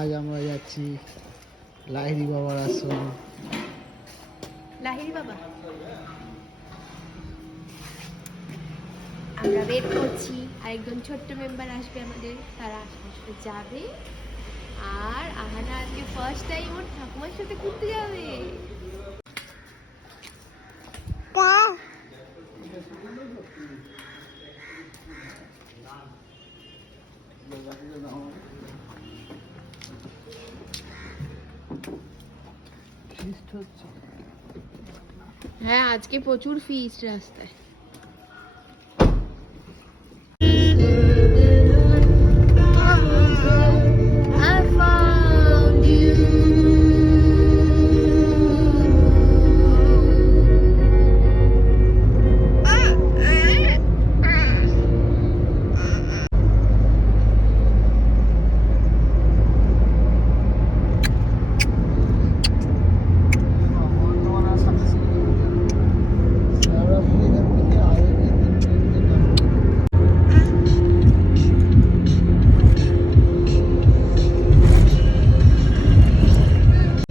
আজ আমরা যাচ্ছি লাহিরি বাবার আশ্রম। লাহিরি বাবা আমরা ওয়েট করছি। আরেকজন ছোট্ট মেম্বার আসবে আমাদের তারা আস্তে আস্তে যাবে। আর আহানা আজকে ফার্স্ট টাইম ওর ঠাকুমার সাথে ঘুরতে যাবে। হ্যাঁ আজকে প্রচুর ফিস্ট রাস্তায়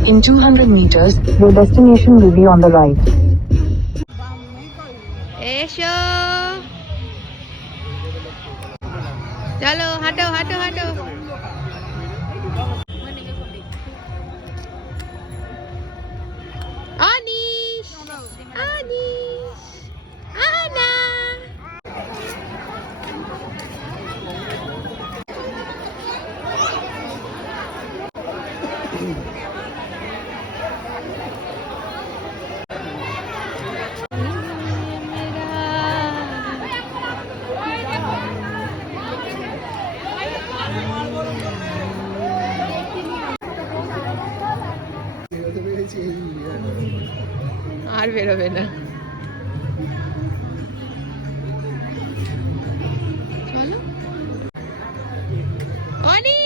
In 200 meters, your destination will be on the right. এসো চলো হাঁটো হাঁটো হাঁটো অনিশ অনিশ আনা বেরোতে পেরেছি আর বেরোবে না। চলো। অনিশ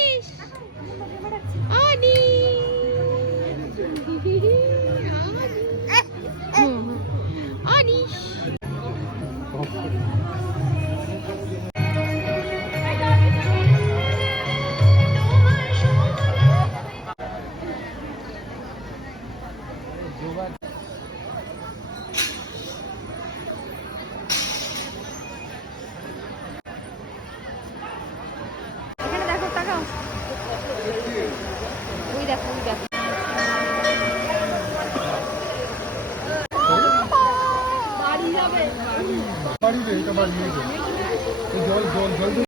ওই দেখো ওই দেখো বাড়ি যাবে বাড়ি রে এটা বাড়ি জল জল জল